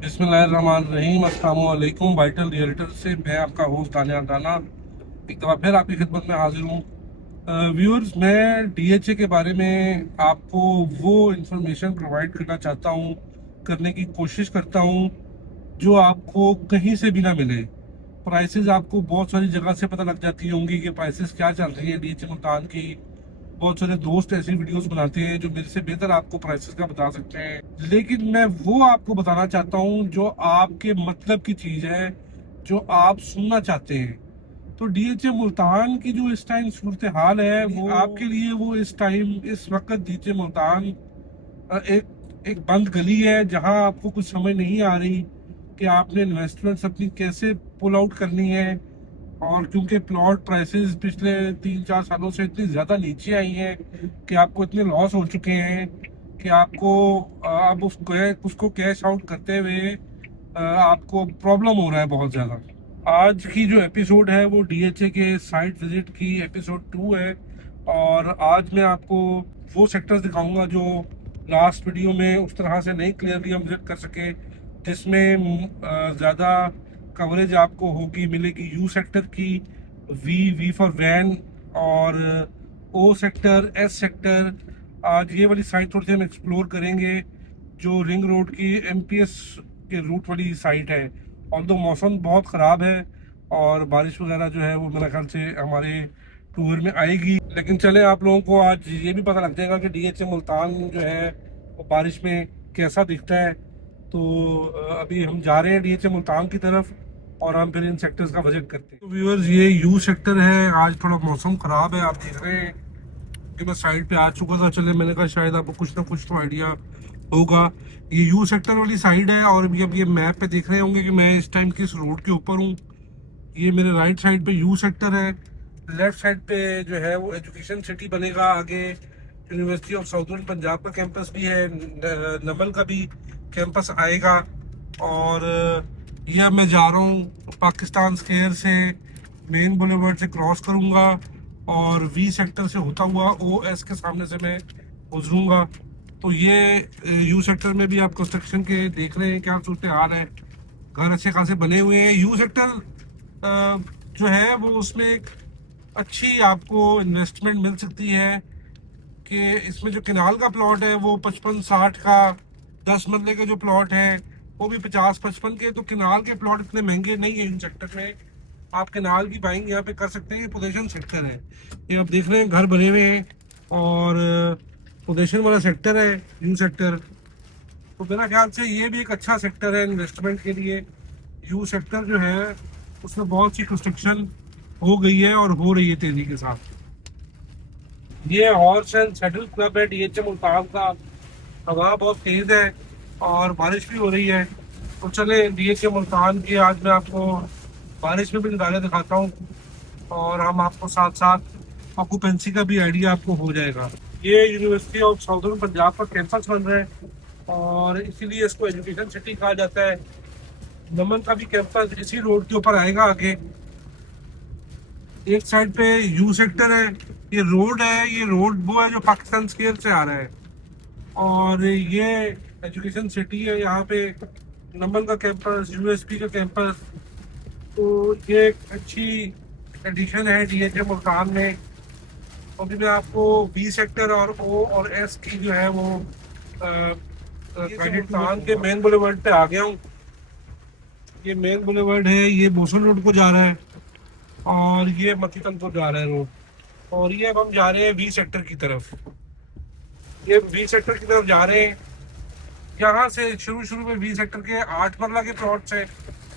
बिस्मिल्लाहिर्रहमानिर्रहीम। अस्सलाम वालेकुम। वाइटल रियल्टर से मैं आपका होस्ट दानियाल राना एक दफ़ा फिर आपकी खिदमत में हाजिर हूँ। व्यूअर्स, मैं डीएचए के बारे में आपको वो इंफॉर्मेशन प्रोवाइड करना चाहता हूँ, करने की कोशिश करता हूँ जो आपको कहीं से भी ना मिले। प्राइसेस आपको बहुत सारी जगह से पता लग जाती होंगी कि प्राइसेस क्या चल रही है डीएचए मुल्तान की। बहुत सारे दोस्त ऐसी वीडियोस बनाते हैं जो मेरे से बेहतर आपको प्राइसेस का बता सकते हैं, लेकिन मैं वो आपको बताना चाहता हूँ जो आपके मतलब की चीज़ है, जो आप सुनना चाहते हैं। तो डीएचए मुल्तान की जो इस टाइम सूरत हाल है, वो आपके लिए, वो इस टाइम इस वक्त डीएचए मुल्तान एक एक बंद गली है जहां आपको कुछ समझ नहीं आ रही कि आपने इन्वेस्टमेंट्स अपनी कैसे पुल आउट करनी है। और क्योंकि प्लॉट प्राइसेस पिछले 3-4 सालों से इतनी ज़्यादा नीचे आई हैं कि आपको इतने लॉस हो चुके हैं कि आपको अब उसको कैश आउट करते हुए आपको प्रॉब्लम हो रहा है बहुत ज़्यादा। आज की जो एपिसोड है वो डीएचए के साइट विजिट की एपिसोड 2 है। और आज मैं आपको वो सेक्टर्स दिखाऊंगा जो लास्ट वीडियो में उस तरह से नहीं क्लियरली हम विजिट कर सके, जिसमें ज़्यादा कवरेज आपको होगी मिलेगी यू सेक्टर की, वी वी फॉर वैन, और ओ सेक्टर, एस सेक्टर। आज ये वाली साइट थोड़ी सी हम एक्सप्लोर करेंगे जो रिंग रोड की एमपीएस के रूट वाली साइट है। और तो मौसम बहुत ख़राब है और बारिश वगैरह जो है वो मेरे ख्याल से हमारे टूर में आएगी, लेकिन चले आप लोगों को आज ये भी पता लग जाएगा कि डीएचए मुल्तान जो है वो बारिश में कैसा दिखता है। तो अभी हम जा रहे हैं डीएचए मुल्तान की तरफ और हम फिर इन सेक्टर्स का विजिट करते हैं। तो व्यूअर्स, ये यू सेक्टर है। आज थोड़ा मौसम ख़राब है, आप देख रहे हैं कि मैं साइड पे आ चुका था। चले, मैंने कहा शायद आपको कुछ ना कुछ तो आइडिया होगा। ये यू सेक्टर वाली साइड है और अभी अब ये मैप पे देख रहे होंगे कि मैं इस टाइम किस रोड के ऊपर हूँ। ये मेरे राइट साइड पे यू सेक्टर है, लेफ्ट साइड पे जो है वो एजुकेशन सिटी बनेगा। आगे यूनिवर्सिटी ऑफ साउदर्न पंजाब का कैंपस भी है, नमल का भी कैंपस आएगा। और ये अब मैं जा रहा हूँ पाकिस्तान स्क्वायर से, मेन बुलेवर्ड से क्रॉस करूँगा और वी सेक्टर से होता हुआ ओ एस के सामने से मैं गुजरूंगा। तो ये यू सेक्टर में भी आप कंस्ट्रक्शन के देख रहे हैं क्या सूरत हाल है। घर अच्छे खासे बने हुए हैं। यू सेक्टर जो है वो उसमें एक अच्छी आपको इन्वेस्टमेंट मिल सकती है कि इसमें जो किनाल का प्लॉट है वो 55-60 का, 10 मरले का जो प्लॉट है वो भी 50-55 के। तो किनाल के प्लॉट इतने महंगे नहीं है इन सेक्टर में, आप किनाल की बाइंग यहाँ पे कर सकते हैं। ये पोजीशन सेक्टर है, ये आप देख रहे हैं घर बने हुए हैं और पोजीशन वाला सेक्टर है यू सेक्टर। तो मेरा ख्याल से ये भी एक अच्छा सेक्टर है इन्वेस्टमेंट के लिए। यू सेक्टर जो है उसमें बहुत सी कंस्ट्रक्शन हो गई है और हो रही है तेजी के साथ। ये हॉर्स एंड सैडल क्लब है डीएचए मुल्तान का। हवा बहुत तेज है और बारिश भी हो रही है। तो चले डीएचए मुल्तान की आज मैं आपको बारिश में भी नज़ारे दिखाता हूँ और हम आपको साथ साथ ऑक्यूपेंसी का भी आइडिया आपको हो जाएगा। ये यूनिवर्सिटी ऑफ साउदर्न पंजाब का कैंपस बन रहा है और इसीलिए इसको एजुकेशन सिटी कहा जाता है। नमन का भी कैंपस इसी रोड के ऊपर आएगा आगे। एक साइड पे यू सेक्टर है, ये रोड है, ये रोड वो है जो पाकिस्तान स्क्वायर से आ रहा है। और ये एजुकेशन सिटी है, यहाँ पे नमन का कैंपस, यूएसपी का कैंपस। तो ये एक अच्छी एडिशन है डीएचए मुल्तान में। अभी मैं आपको बी सेक्टर और ओ और एस की जो है वो मुल्तान के मेन बुलेवर्ड पे आ गया हूँ। ये मेन बुलेवर्ड है, ये बोसन रोड को जा रहा है और ये मतीतन को जा रहा है रोड। और ये अब हम जा रहे हैं वी सेक्टर की तरफ। ये वी सेक्टर की तरफ जा रहे हैं। यहाँ से शुरू शुरू में वी सेक्टर के 8 मरला के प्लॉट्स हैं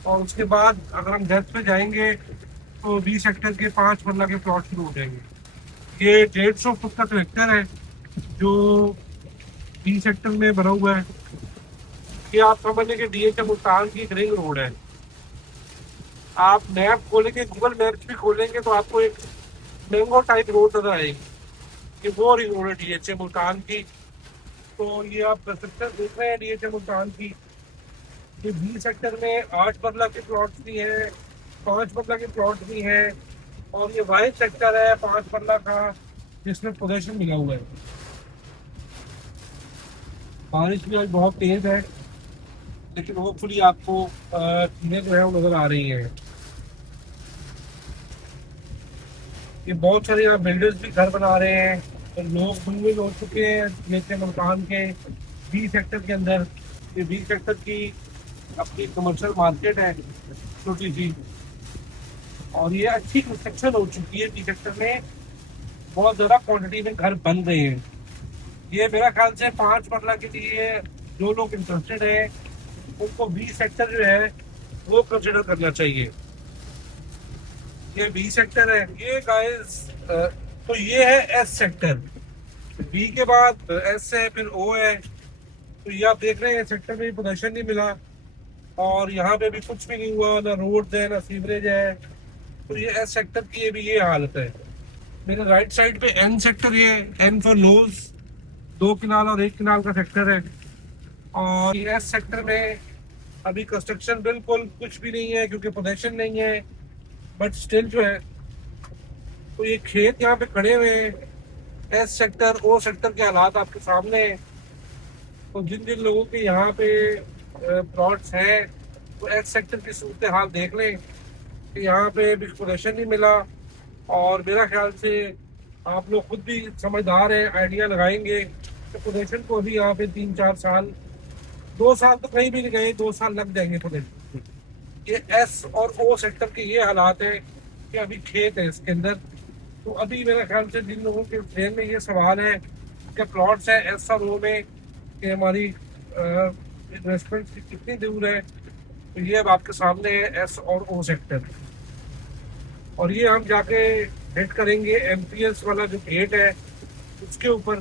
और उसके बाद अगर हम डेप्थ पे जाएंगे तो वी सेक्टर के 5 मरला के प्लॉट शुरू हो जाएंगे। ये 150 फुट का कलेक्टर है जो वी सेक्टर में बना हुआ है। ये आप समझ के डीएचए मुल्तान की एक रिंग रोड है। आप मैप खोलेंगे, गूगल मैप्स भी खोलेंगे तो आपको एक मैंगो टाइप रोड नजर आएगी। ये वो रिंग रोड है डीएचए मुल्तान की। तो ये आप कंस्ट्रक्शन देख रहे हैं डीएचए मुल्तान की। ये बी सेक्टर में 8 मरला के प्लॉट भी हैं, 5 मरला के प्लॉट भी हैं। और ये वाई सेक्टर है 5 मरला का जिसमें पोजेशन मिला हुआ है। बारिश भी आज बहुत तेज है लेकिन होपफुली आपको चीज़ें जो है वो नज़र आ रही हैं। ये बहुत सारे यहाँ बिल्डर्स भी घर बना रहे हैं, तो लोग मूव हो चुके हैं जैसे मुल्तान के बी सेक्टर के अंदर। ये बी सेक्टर की अपनी कमर्शियल मार्केट है छोटी सी, और ये अच्छी कंस्ट्रक्शन हो चुकी है बी सेक्टर में। बहुत ज़्यादा क्वांटिटी में घर बन रहे हैं। ये मेरा ख्याल से 5 मरला के लिए जो लोग इंटरेस्टेड है उनको बी सेक्टर जो है वो कंसिडर करना चाहिए। ये बी सेक्टर है ये गाइस। तो ये है एस सेक्टर। बी के बाद एस है, फिर ओ है। तो ये आप देख रहे हैं सेक्टर में पोजीशन नहीं मिला, और यहाँ पे भी कुछ भी नहीं हुआ, ना रोड है ना सीवरेज है। तो ये एस सेक्टर की भी ये हालत है। मेरे राइट साइड पे एन सेक्टर, ये एन फॉर नोज, 2 किनाल और 1 किनाल का सेक्टर है। और ये एस सेक्टर में अभी कंस्ट्रक्शन बिल्कुल कुछ भी नहीं है क्योंकि पोजीशन नहीं है, बट स्टिल जो है तो ये खेत यहाँ पे खड़े हुए हैं। एस सेक्टर ओ सेक्टर के हालात आपके सामने हैं। तो जिन जिन लोगों के यहाँ पे प्लॉट्स हैं तो एस सेक्टर की सूरत हाल देख लें कि यहाँ पे भी पोजीशन नहीं मिला। और मेरा ख्याल से आप लोग खुद भी समझदार हैं, आइडिया लगाएंगे कि पोजीशन को अभी यहाँ पे 3-4 साल, 2 साल तो कहीं भी नहीं गए, 2 साल लग जाएंगे पोजीशन। ये एस और ओ सेक्टर के ये हालात है कि अभी खेत है इसके अंदर। तो अभी मेरा ख्याल से जिन लोगों के जहन में ये सवाल है कि प्लॉट्स है एस और ओ में कि हमारी इन्वेस्टमेंट की कितनी दूर है, तो ये अब आपके सामने है एस और ओ सेक्टर। और ये हम जाके हिट करेंगे एमपीएस वाला जो गेट है उसके ऊपर।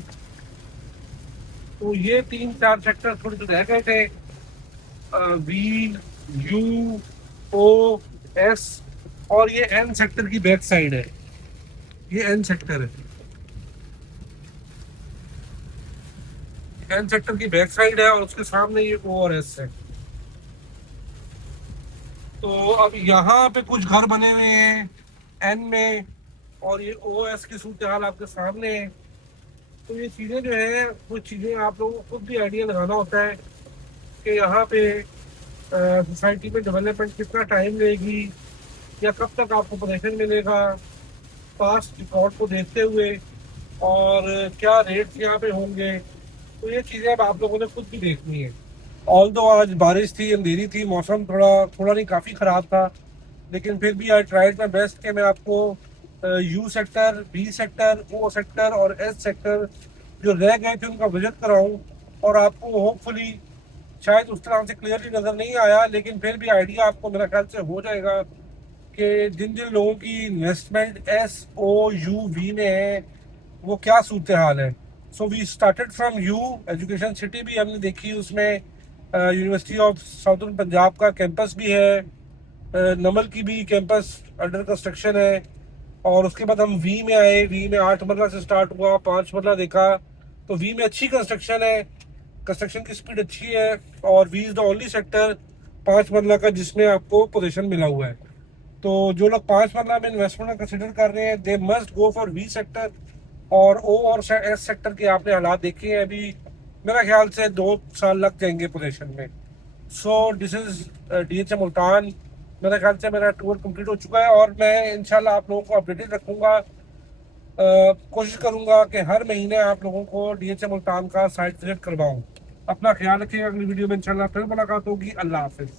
तो ये 3-4 सेक्टर थोड़े से रह गए थे, वी, यू, ओ, एस, और ये एन सेक्टर की बैक साइड है। ये एन सेक्टर है, एन सेक्टर की बैक साइड है, और उसके सामने ये ओ और एस है। तो अब यहाँ पे कुछ घर बने हुए हैं एन में, और ये ओ एस की सूरत हाल आपके सामने है। तो ये चीज़ें जो है कुछ चीज़ें आप लोगों को खुद भी आइडिया लगाना होता है कि यहाँ पे सोसाइटी में डेवलपमेंट कितना टाइम लेगी या कब तक आपको पोजीशन मिलेगा, पास्ट रिकॉर्ड को देखते हुए, और क्या रेट्स यहाँ पे होंगे। तो ये चीज़ें अब आप लोगों ने खुद भी देखनी है। ऑल दो आज बारिश थी, अंधेरी थी, मौसम थोड़ा थोड़ा नहीं काफ़ी ख़राब था, लेकिन फिर भी आई ट्राइड माई बेस्ट कि मैं आपको U sector, B sector, O sector और एस सेक्टर जो रह गए थे उनका विजिट कराऊं। और आपको होपफुली शायद उस तरह से क्लियरली नज़र नहीं आया, लेकिन फिर भी आइडिया आपको मेरा ख्याल से हो जाएगा कि जिन जिन लोगों की investment S O U V में है वो क्या सूरत हाल है। So we started from U. Education city भी हमने देखी, उसमें यूनिवर्सिटी ऑफ साउदर्न पंजाब का कैंपस भी है, नमल की भी कैंपस अंडर कंस्ट्रक्शन है। और उसके बाद हम वी में आए, वी में 8 मरला से स्टार्ट हुआ, 5 मरला देखा। तो वी में अच्छी कंस्ट्रक्शन है, कंस्ट्रक्शन की स्पीड अच्छी है, और V is the only sector 5 मरला का जिसमें आपको पोजीशन मिला हुआ है। तो जो लोग 5 मरला में इन्वेस्टमेंट कंसिडर कर रहे हैं they must go for V sector. और ओ और एस सेक्टर के आपने हालात देखे हैं, अभी मेरा ख्याल से 2 साल लग जाएंगे पोजीशन में। So this is DHA Multan. मेरे ख्याल से मेरा टूर कंप्लीट हो चुका है, और मैं इंशाल्लाह आप लोगों को अपडेटेड रखूंगा। कोशिश करूंगा कि हर महीने आप लोगों को DHA मुल्तान का साइट विजिट करवाऊं। अपना ख्याल रखिएगा, अगली वीडियो में इंशाल्लाह फिर मुलाकात होगी। अल्लाह हाफिज।